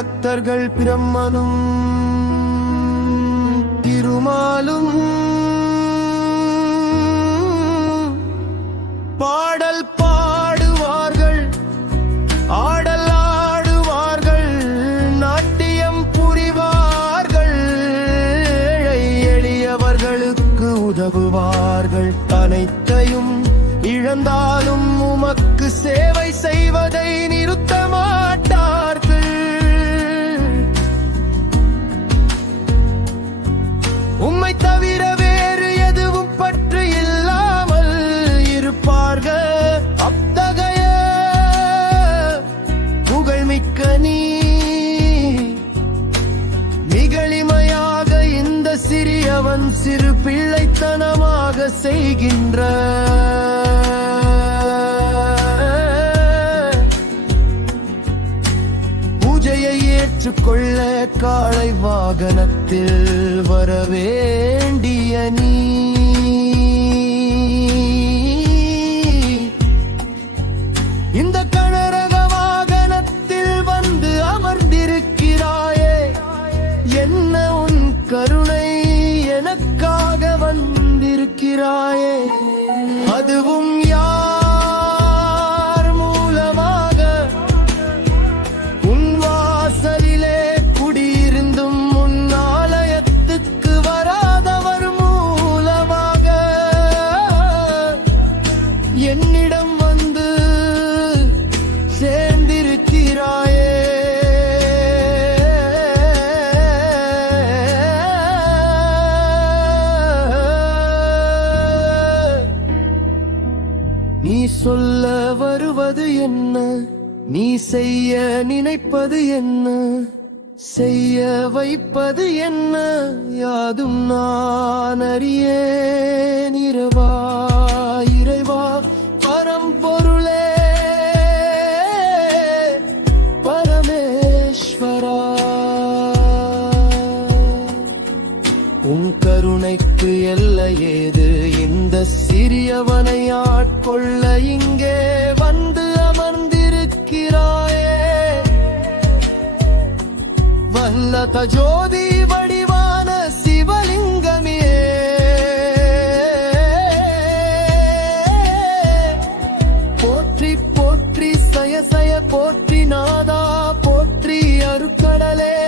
பக்தர்கள் பிரம்மனும் திருமாலும் பாடல் பாடுவார்கள் ஆடல் ஆடுவார்கள் நாட்டியம் புரிவார்கள் எளியவர்களுக்கு உதவுவார்கள். அனைத்தையும் இழந்தாலும் உமக்கு சேவை செய்வதை நிறுத்த மாட்டார்கள் அவன் சிறு பிள்ளைத்தனமாக செய்கின்ற பூஜையை ஏற்றுக்கொள்ள காளை வாகனத்தில் வர வேண்டிய நீ. அதுவும் நீ சொல்ல வருவது என்ன? நீ செய்ய நினைப்பது என்ன? செய்ய வைப்பது என்ன? யாதும் நான் அறியேன் நிறவா சிறியவனை ஆட்கொள்ள இங்கே வந்து அமர்ந்திருக்கிறாயே. வல்ல தஜோதி வடிவான சிவலிங்கமே. போற்றி போற்றி சய சய போற்றி நாதா போற்றி அருக்கடலே.